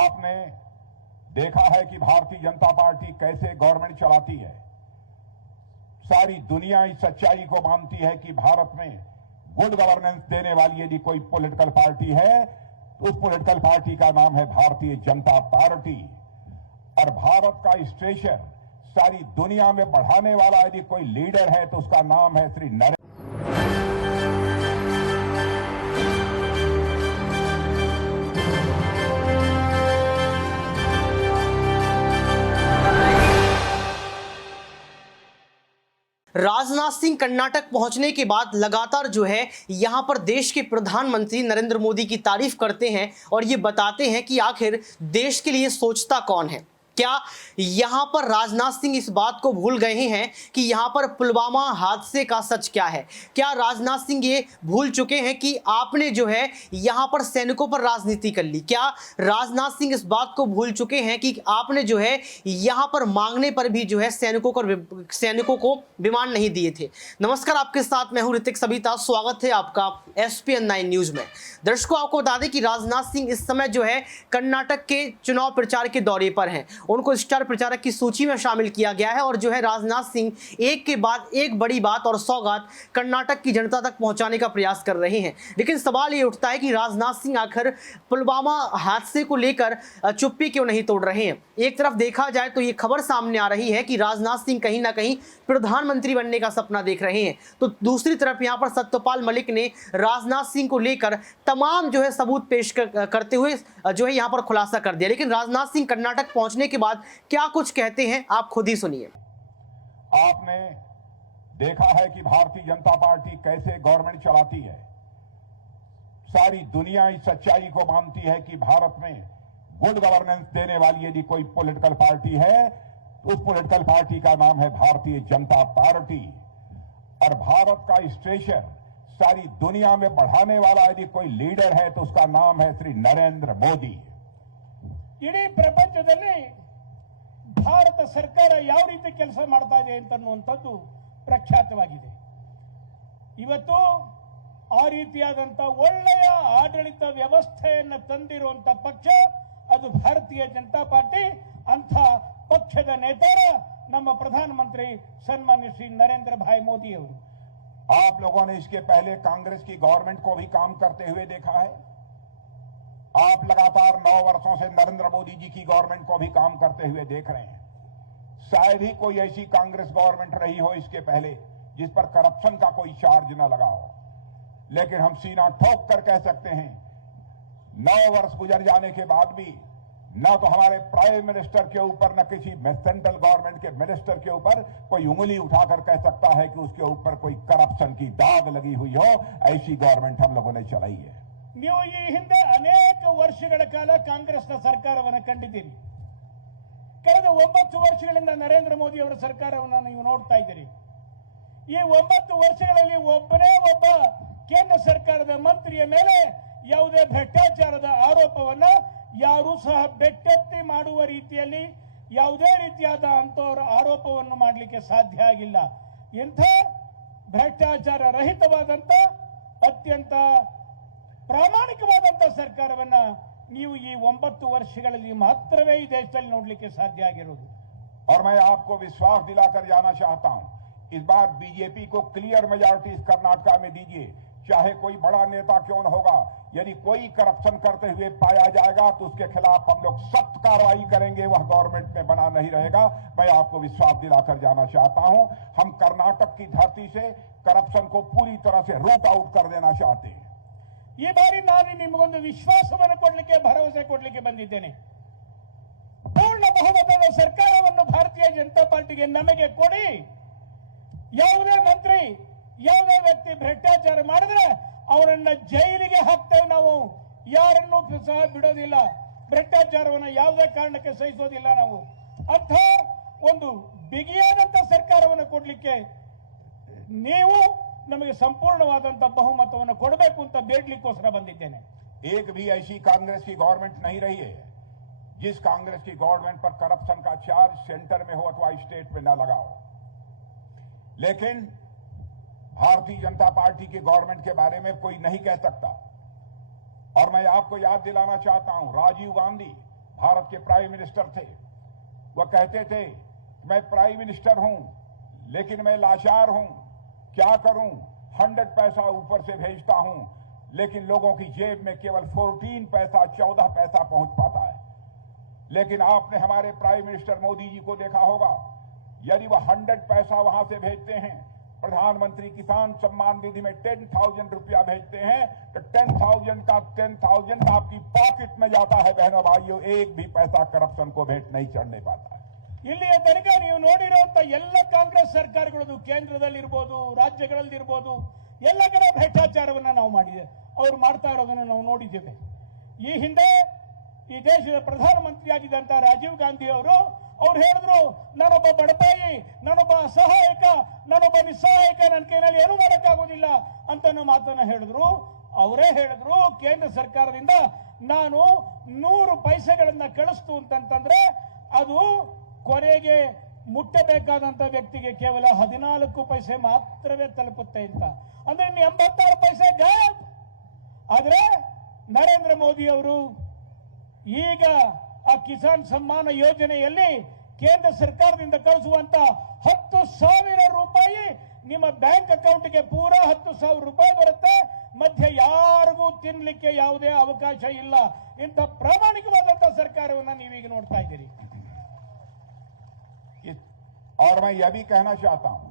आपने देखा है कि भारतीय जनता पार्टी कैसे गवर्नमेंट चलाती है। सारी दुनिया इस सच्चाई को मानती है कि भारत में गुड गवर्नेंस देने वाली यदि कोई पॉलिटिकल पार्टी है तो उस पॉलिटिकल पार्टी का नाम है भारतीय जनता पार्टी। और भारत का स्टेशन सारी दुनिया में बढ़ाने वाला यदि कोई लीडर है तो उसका नाम है श्री नरेंद्र। राजनाथ सिंह कर्नाटक पहुंचने के बाद लगातार जो है यहां पर देश के प्रधानमंत्री नरेंद्र मोदी की तारीफ करते हैं और ये बताते हैं कि आखिर देश के लिए सोचता कौन है। क्या यहां पर राजनाथ सिंह इस बात को भूल गए हैं कि यहां पर पुलवामा हादसे का सच क्या है? क्या राजनाथ सिंह ये भूल चुके हैं कि आपने जो है यहां पर सैनिकों पर राजनीति कर ली? क्या राजनाथ सिंह इस बात को भूल चुके हैं कि आपने जो है यहां पर मांगने पर भी जो है सैनिकों को विमान नहीं दिए थे? नमस्कार, आपके साथ मैं हूं ऋतिक सबिता। स्वागत है आपका SPN9 न्यूज में। दर्शकों, आपको बता दें कि राजनाथ सिंह इस समय जो है कर्नाटक के चुनाव प्रचार के दौरे पर हैं। उनको स्टार प्रचारक की सूची में शामिल किया गया है और जो है राजनाथ सिंह एक के बाद एक बड़ी बात और सौगात कर्नाटक की जनता तक पहुंचाने का प्रयास कर रहे हैं। लेकिन सवाल ये उठता है कि राजनाथ सिंह आखिर पुलवामा हादसे को लेकर चुप्पी क्यों नहीं तोड़ रहे हैं? एक तरफ देखा जाए तो ये खबर सामने आ रही है कि राजनाथ सिंह कहीं ना कहीं प्रधानमंत्री बनने का सपना देख रहे हैं, तो दूसरी तरफ यहां पर सत्यपाल मलिक ने राजनाथ सिंह को लेकर तमाम जो है सबूत पेश करते हुए जो है यहां पर खुलासा कर दिया। लेकिन राजनाथ सिंह कर्नाटक पहुंचने के बाद क्या कुछ कहते हैं, आप खुद ही सुनिए। आपने देखा है कि भारतीय जनता पार्टी कैसे गवर्नमेंट चलाती है। सारी दुनिया इस सच्चाई को मानती है कि भारत में गुड गवर्नेंस देने वाली यदि कोई पॉलिटिकल पार्टी है तो उस पॉलिटिकल पार्टी का नाम है भारतीय जनता पार्टी। और भारत का स्टेशन सारी दुनिया में बढ़ाने वाला यदि कोई लीडर है तो उसका नाम है श्री नरेंद्र मोदी। इडी प्रपंचದಲ್ಲಿ ಭಾರತ ಸರ್ಕಾರ ಯಾವ ರೀತಿ ಕೆಲಸ ಮಾಡ್ತಾ ಇದೆ ಅಂತನ್ನುವಂಥದ್ದು ಪ್ರಖ್ಯಾತವಾಗಿದೆ। ಇವತ್ತು ಆ ರೀತಿಯಾದಂತ ಒಳ್ಳೆಯ ಆಡಳಿತ ವ್ಯವಸ್ಥೆಯನ್ನು ತಂದಿರುವಂತ ಪಕ್ಷ ಅದು ಭಾರತೀಯ ಜನತಾ ಪಾರ್ಟಿ। ಅಂತ ಪಕ್ಷದ ನೇತಾರ ನಮ್ಮ ಪ್ರಧಾನಮಂತ್ರಿ ಸನ್ಮಾನ್ಯ ಶ್ರೀ नरेंद्र भाई मोदी ಅವರು। आप लोगों ने इसके पहले कांग्रेस की गवर्नमेंट को भी काम करते हुए देखा है। आप लगातार 9 वर्षों से नरेंद्र मोदी जी की गवर्नमेंट को भी काम करते हुए देख रहे हैं। शायद ही कोई ऐसी कांग्रेस गवर्नमेंट रही हो इसके पहले जिस पर करप्शन का कोई चार्ज न लगा हो। लेकिन हम सीना ठोक कर कह सकते हैं 9 वर्ष गुजर जाने के बाद भी न तो हमारे प्राइम मिनिस्टर के ऊपर न किसी सेंट्रल गवर्नमेंट के मिनिस्टर के ऊपर कोई उंगली उठाकर कह सकता है कि उसके ऊपर कोई करप्शन की दाग लगी हुई हो। ऐसी गवर्नमेंट हम लोगों ने चलाई है। ನೀವು ಈ ಹಿಂದೆ ಅನೇಕ ವರ್ಷಗಳ ಕಾಲ ಕಾಂಗ್ರೆಸ್ನ ಸರ್ಕಾರವನ್ನು ಕಂಡಿದ್ದೀರಿ। ಕಳೆದ 9 ವರ್ಷಗಳಿಂದ ನರೇಂದ್ರ ಮೋದಿ ಅವರ ಸರ್ಕಾರವನ್ನು ನೀವು ನೋಡ್ತಾ ಇದ್ದೀರಿ। ಈ 9 ವರ್ಷಗಳಲ್ಲಿ ಒಬ್ಬನೇ ಒಬ್ಬ ಕೇಂದ್ರ ಸರ್ಕಾರದ ಮಂತ್ರಿಯ ಮೇಲೆ ಯಾವುದೇ ಭ್ರಷ್ಟಾಚಾರದ ಆರೋಪವನ್ನ ಯಾರೂ ಸಹ ಬೆಟ್ಟೆತ್ತಿ ಮಾಡುವ ರೀತಿಯಲ್ಲಿ ಯಾವುದೇ ರೀತಿಯಾದ ಅಂತವರ ಆರೋಪವನ್ನು ಮಾಡಲಿಕ್ಕೆ ಸಾಧ್ಯ ಆಗಿಲ್ಲ। ಇಂಥ ಭ್ರಷ್ಟಾಚಾರ ರಹಿತವಾದಂತ ಅತ್ಯಂತ ಪ್ರಾಮಾಣಿಕವಾದಂತ ಸರ್ಕಾರವನ್ನ ನೀವು ಈ 9 ವರ್ಷಗಳಲ್ಲಿ ಮಾತ್ರವೇ ಈ ದೇಶದಲ್ಲಿ ನೋಡಲಿಕ್ಕೆ ಸಾಧ್ಯ ಆಗಿರೋದು। और मैं आपको विश्वास दिलाकर जाना चाहता हूं, इस बार बीजेपी को क्लियर मेजॉरिटी कर्नाटक में दीजिए। चाहे कोई बड़ा नेता क्यों न होगा, यदि कोई करप्शन करते हुए पाया जाएगा तो उसके खिलाफ हम लोग सख्त कार्रवाई करेंगे। वह गवर्नमेंट में बना नहीं रहेगा। मैं आपको विश्वास दिलाकर जाना चाहता हूं, हम कर्नाटक की धरती से करप्शन को पूरी तरह से रूट आउट कर देना चाहते हैं। ಈ ಬಾರಿ ನಾನು ನಿಮಗೊಂದು ವಿಶ್ವಾಸವನ್ನು ಕೊಡಲಿಕ್ಕೆ, ಭರವಸೆ ಕೊಡಲಿಕ್ಕೆ ಬಂದಿದ್ದೇನೆ। ಪೂರ್ಣ ಬಹುಮತದ ಸರ್ಕಾರವನ್ನು ಭಾರತೀಯ ಜನತಾ ಪಾರ್ಟಿಗೆ ನಮಗೆ ಕೊಡಿ। ಯಾವುದೇ ಮಂತ್ರಿ, ಯಾವುದೇ ವ್ಯಕ್ತಿ ಭ್ರಷ್ಟಾಚಾರ ಮಾಡಿದ್ರೆ ಅವರನ್ನ ಜೈಲಿಗೆ ಹಾಕ್ತೇವೆ ನಾವು। ಯಾರನ್ನೂ ಸಹ ಬಿಡೋದಿಲ್ಲ। ಭ್ರಷ್ಟಾಚಾರವನ್ನು ಯಾವುದೇ ಕಾರಣಕ್ಕೆ ಸಹಿಸೋದಿಲ್ಲ ನಾವು। ಅಂಥ ಒಂದು ಬಿಗಿಯಾದಂತ ಸರ್ಕಾರವನ್ನು ಕೊಡಲಿಕ್ಕೆ ನೀವು ನಮಗೆ ಸಂಪೂರ್ಣವಾದಂತ ಬಹುಮತವನ್ನು ಕೊಡಬೇಕು ಅಂತ ಬೇಡಲಿಕ್ಕೋಸ್ಕರ ಬಂದಿದ್ದೇನೆ। एक भी ऐसी कांग्रेस की गवर्नमेंट नहीं रही है जिस कांग्रेस की गवर्नमेंट पर करप्शन का चार्ज सेंटर में हो अथवा स्टेट में न लगा हो। लेकिन भारतीय जनता पार्टी की गवर्नमेंट के बारे में कोई नहीं कह सकता। और मैं आपको याद दिलाना चाहता हूं, राजीव गांधी भारत के प्राइम मिनिस्टर थे, वह कहते थे मैं प्राइम मिनिस्टर हूं लेकिन मैं लाचार हूं, क्या करूं, 100 पैसा ऊपर से भेजता हूं लेकिन लोगों की जेब में केवल 14 पैसा 14 पैसा पहुंच पाता है। लेकिन आपने हमारे प्राइम मिनिस्टर मोदी जी को देखा होगा, यदि वह 100 पैसा वहां से भेजते हैं, प्रधानमंत्री किसान सम्मान निधि में 10,000 रुपया भेजते हैं, तो 10,000 का 10,000 आपकी पॉकेट में जाता है। बहनों भाइयों, एक भी पैसा करप्शन को भेंट नहीं चढ़ने पाता है। ಇಲ್ಲಿಯ ತನಕ ನೀವು ನೋಡಿರುವಂತ ಎಲ್ಲ ಕಾಂಗ್ರೆಸ್ ಸರ್ಕಾರಗಳದು ಕೇಂದ್ರದಲ್ಲಿರ್ಬೋದು, ರಾಜ್ಯಗಳಲ್ಲಿರ್ಬೋದು, ಎಲ್ಲ ಕಡೆ ಭ್ರಷ್ಟಾಚಾರವನ್ನ ನಾವು ಮಾಡಿದ್ದೇವೆ, ಅವ್ರು ಮಾಡ್ತಾ ಇರೋದನ್ನ ನಾವು ನೋಡಿದ್ದೇವೆ. ಈ ಹಿಂದೆ ಈ ದೇಶದ ಪ್ರಧಾನಮಂತ್ರಿಯಾಗಿದ್ದಂತ ರಾಜೀವ್ ಗಾಂಧಿ ಅವರು ಹೇಳಿದ್ರು, ನಾನೊಬ್ಬ ಬಡಪಾಯಿ, ನಾನೊಬ್ಬ ಅಸಹಾಯಕ, ನಾನೊಬ್ಬ ನಿಸ್ಸಹಾಯಕ, ನನ್ನ ಕೈನಲ್ಲಿ ಏನು ಮಾಡೋಕ್ಕಾಗೋದಿಲ್ಲ ಅಂತ ಮಾತನ್ನ ಹೇಳಿದ್ರು. ಅವರೇ ಹೇಳಿದ್ರು, ಕೇಂದ್ರ ಸರ್ಕಾರದಿಂದ ನಾನು 100 ಪೈಸೆಗಳನ್ನ ಕಳಿಸ್ತು ಅಂತಂದ್ರೆ ಅದು ಕೊನೆಗೆ ಮುಟ್ಟಬೇಕಾದಂತ ವ್ಯಕ್ತಿಗೆ ಕೇವಲ 14 ಪೈಸೆ ಮಾತ್ರವೇ ತಲುಪುತ್ತೆ ಅಂತ. ಅಂದ್ರೆ 86 ಪೈಸೆ ಗಾಯಬ್. ಆದ್ರೆ ನರೇಂದ್ರ ಮೋದಿ ಅವರು ಈಗ ಆ ಕಿಸಾನ್ ಸಮ್ಮಾನ ಯೋಜನೆಯಲ್ಲಿ ಕೇಂದ್ರ ಸರ್ಕಾರದಿಂದ ಕಳಿಸುವಂತ 10,000 ರೂಪಾಯಿ ನಿಮ್ಮ ಬ್ಯಾಂಕ್ ಅಕೌಂಟ್ಗೆ ಪೂರಾ 10,000 ರೂಪಾಯಿ ಬರುತ್ತೆ. ಮಧ್ಯೆ ಯಾರಿಗೂ ತಿನ್ಲಿಕ್ಕೆ ಯಾವುದೇ ಅವಕಾಶ ಇಲ್ಲ. ಇಂಥ ಪ್ರಾಮಾಣಿಕವಾದಂತ ಸರ್ಕಾರವನ್ನ ನೀವೀಗ ನೋಡ್ತಾ ಇದ್ದೀರಿ. और मैं यह भी कहना चाहता हूं,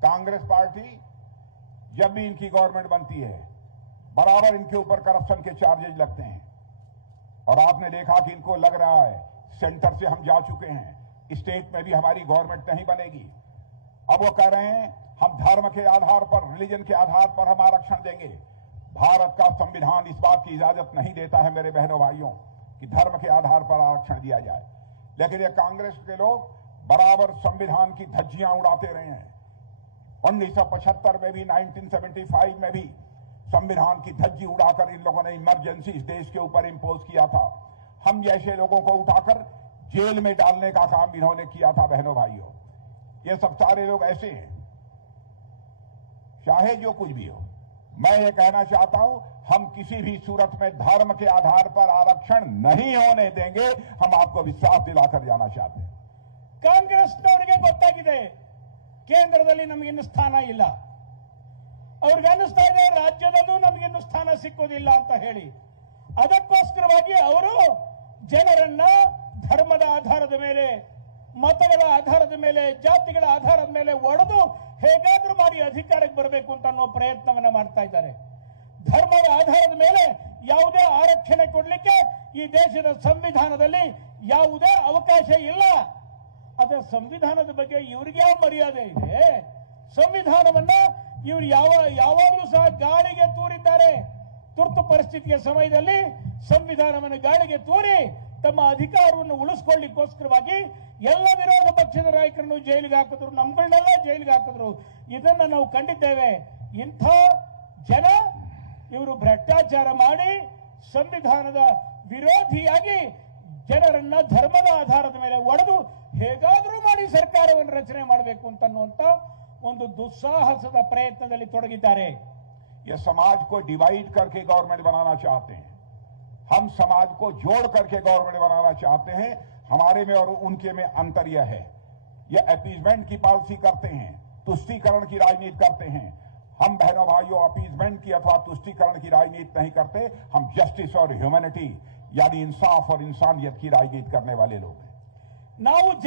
कांग्रेस पार्टी जब भी इनकी गवर्नमेंट बनती है बराबर इनके ऊपर करप्शन के चार्जेज लगते हैं। और आपने देखा कि इनको लग रहा है सेंटर से हम जा चुके हैं, स्टेट में भी हमारी गवर्नमेंट नहीं बनेगी। अब वो कह रहे हैं हम धर्म के आधार पर, रिलीजन के आधार पर हम आरक्षण देंगे। भारत का संविधान इस बात की इजाजत नहीं देता है मेरे बहनों भाइयों कि धर्म के आधार पर आरक्षण दिया जाए। लेकिन ये कांग्रेस के लोग बराबर संविधान की धज्जियां उड़ाते रहे हैं। 1975 में भी, 1975 में भी संविधान की धज्जी उड़ाकर इन लोगों ने इमरजेंसी इस देश के ऊपर इंपोज किया था। हम जैसे लोगों को उठाकर जेल में डालने का काम इन्होंने किया था। बहनों भाइयों, ये सब सारे लोग ऐसे हैं, चाहे जो कुछ भी हो। मैं ये कहना चाहता हूं, हम किसी भी सूरत में धर्म के आधार पर आरक्षण नहीं होने देंगे। हम आपको विश्वास दिलाकर जाना चाहते हैं। ಕಾಂಗ್ರೆಸ್ನವರಿಗೆ ಗೊತ್ತಾಗಿದೆ ಕೇಂದ್ರದಲ್ಲಿ ನಮಗಿನ್ನು ಸ್ಥಾನ ಇಲ್ಲ, ಅವ್ರಿಗೆ ಅನ್ನಿಸ್ತಾ ಇದೆ ರಾಜ್ಯದಲ್ಲೂ ನಮಗಿನ್ನು ಸ್ಥಾನ ಸಿಕ್ಕೋದಿಲ್ಲ ಅಂತ ಹೇಳಿ. ಅದಕ್ಕೋಸ್ಕರವಾಗಿ ಅವರು ಜನರನ್ನ ಧರ್ಮದ ಆಧಾರದ ಮೇಲೆ, ಮತಗಳ ಆಧಾರದ ಮೇಲೆ, ಜಾತಿಗಳ ಆಧಾರದ ಮೇಲೆ ಒಡೆದು ಹೇಗಾದ್ರೂ ಮಾಡಿ ಅಧಿಕಾರಕ್ಕೆ ಬರಬೇಕು ಅಂತ ಅನ್ನೋ ಪ್ರಯತ್ನವನ್ನ ಮಾಡ್ತಾ ಇದ್ದಾರೆ. ಧರ್ಮದ ಆಧಾರದ ಮೇಲೆ ಯಾವುದೇ ಆರಕ್ಷಣೆ ಕೊಡ್ಲಿಕ್ಕೆ ಈ ದೇಶದ ಸಂವಿಧಾನದಲ್ಲಿ ಯಾವುದೇ ಅವಕಾಶ ಇಲ್ಲ. ಅದರ ಸಂವಿಧಾನದ ಬಗ್ಗೆ ಇವ್ರಿಗೆ ಯಾವ ಮರ್ಯಾದೆ ಇದೆ? ಸಂವಿಧಾನವನ್ನ ಇವರು ಯಾವಾಗಲೂ ಸಹ ಗಾಳಿಗೆ ತೂರಿದ್ದಾರೆ. ತುರ್ತು ಪರಿಸ್ಥಿತಿಯ ಸಮಯದಲ್ಲಿ ಸಂವಿಧಾನವನ್ನು ಗಾಳಿಗೆ ತೂರಿ ತಮ್ಮ ಅಧಿಕಾರವನ್ನು ಉಳಿಸಿಕೊಳ್ಳಿಕ್ಕೋಸ್ಕರವಾಗಿ ಎಲ್ಲ ವಿರೋಧ ಪಕ್ಷದ ನಾಯಕರನ್ನು ಜೈಲಿಗೆ ಹಾಕಿದ್ರು, ನಮ್ಗಳನ್ನೆಲ್ಲ ಜೈಲಿಗೆ ಹಾಕಿದ್ರು. ಇದನ್ನ ನಾವು ಕಂಡಿದ್ದೇವೆ. ಇಂಥ ಜನ ಇವರು ಭ್ರಷ್ಟಾಚಾರ ಮಾಡಿ ಸಂವಿಧಾನದ ವಿರೋಧಿಯಾಗಿ ಜನರನ್ನ ಧರ್ಮದ ಆಧಾರದ ಮೇಲೆ ಒಡೆದು ಹೇಗಾದ್ರೂ ಮಾಡಿ ಸರ್ಕಾರವನ್ನು ರಚನೆ ಮಾಡಬೇಕು ಅಂತನ್ನುವಂತ ಒಂದು ದುಸ್ಸಾಹಸದ ಪ್ರಯತ್ನದಲ್ಲಿ ತೊಡಗಿದ್ದಾರೆ. ये समाज को डिवाइड करके गवर्नमेंट बनाना चाहते हैं, हम समाज को जोड़ करके गवर्नमेंट बनाना चाहते हैं। हमारे में और उनके में अंतर यह है, ये अपीजमेंट की पॉलिसी करते हैं, तुष्टीकरण की राजनीति करते हैं। हम बहनों भाइयों अपीजमेंट की अथवा तुष्टीकरण की राजनीति नहीं करते, हम जस्टिस और ह्यूमैनिटी यानी इंसाफ और इंसानियत की राजनीति करने वाले लोग हैं।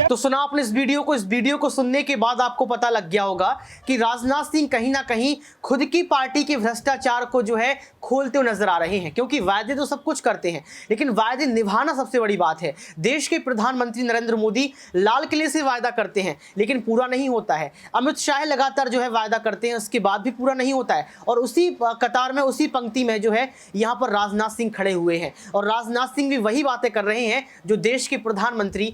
तो सुना आपने इस वीडियो को सुनने के बाद आपको पता लग गया होगा कि राजनाथ सिंह कहीं ना कहीं खुद की पार्टी के भ्रष्टाचार को जो है खोलते हुए नजर आ रहे हैं, क्योंकि वायदे तो सब कुछ करते हैं लेकिन वायदे निभाना सबसे बड़ी बात है। देश के प्रधानमंत्री नरेंद्र मोदी लाल किले से वायदा करते हैं लेकिन पूरा नहीं होता है। अमित शाह लगातार जो है वायदा करते हैं, उसके बाद भी पूरा नहीं होता है। और उसी कतार में, उसी पंक्ति में जो है यहाँ पर राजनाथ सिंह खड़े हुए हैं और राजनाथ सिंह भी वही बातें कर रहे हैं जो देश के प्रधानमंत्री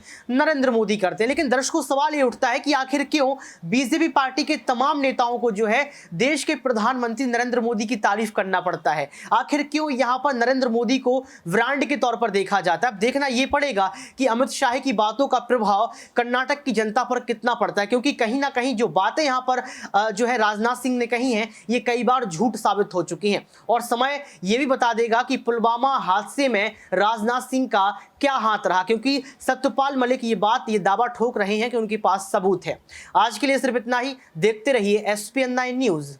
नरेंद्र मोदी करते हैं। लेकिन दर्शकों, सवाल ये उठता है कि आखिर क्यों बीजेपी पार्टी के तमाम नेताओं को जो है देश के प्रधानमंत्री नरेंद्र मोदी की तारीफ करना पड़ता है। आखिर क्यों यहां पर नरेंद्र मोदी को ब्रांड के तौर पर देखा जाता है। अब देखना यह पड़ेगा कि अमित शाह की बातों का प्रभाव कर्नाटक की जनता पर कितना पड़ता है, क्योंकि कहीं ना कहीं जो बातें यहां पर जो है राजनाथ सिंह ने कही हैं, ये कई बार झूठ साबित हो चुकी हैं। और समय यह भी बता देगा कि पुलवामा हादसे में राजनाथ सिंह का क्या हाथ रहा, क्योंकि सत्यपाल मलिक ये दावा ठोक रहे हैं कि उनके पास सबूत है। आज के लिए सिर्फ इतना ही। देखते रहिए SPN9 न्यूज।